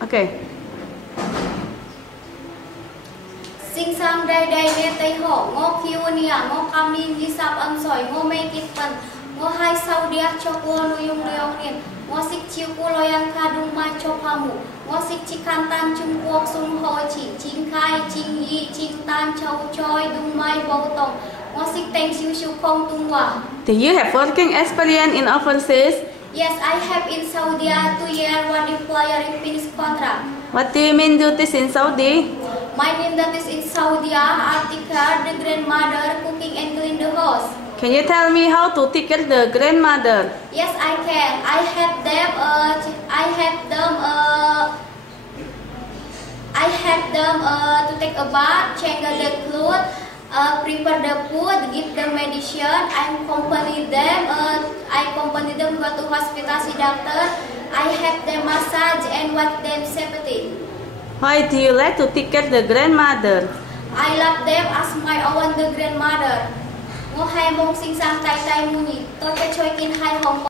Okay. Sinh sang đây đây nè tây họ ngô kiu nia ngô kamin di sap am soi ngô mei kit pan ngô hai sau dia cho cô nu yung leong nien ngô sik chiu cô loyang kadung mai cho pamu ngô sik chikan tan chung kuok sung ho chi ching kai ching yi ching tan chau choi dung mai bau tong ngô sik teng siu siu kong tung wa. Do you have working experience in overseas? Yes, I have in Saudi 2 year one employer in finish contract. What do you mean duties in Saudi? My name that is in Saudi, Artika, the grandmother, cooking and clean the house. Can you tell me how to take care the grandmother? Yes, I can. I have them to take a bath, change the clothes, prepare the food, give them medicine. I accompany them go to hospital, see doctor. I have them massage and watch them safety. Why do you like to take care the grandmother? I love them as my own the grandmother. Ngô hai mong sinh sang tay tay mu nhỉ, tôi sẽ chơi kin hai hồng.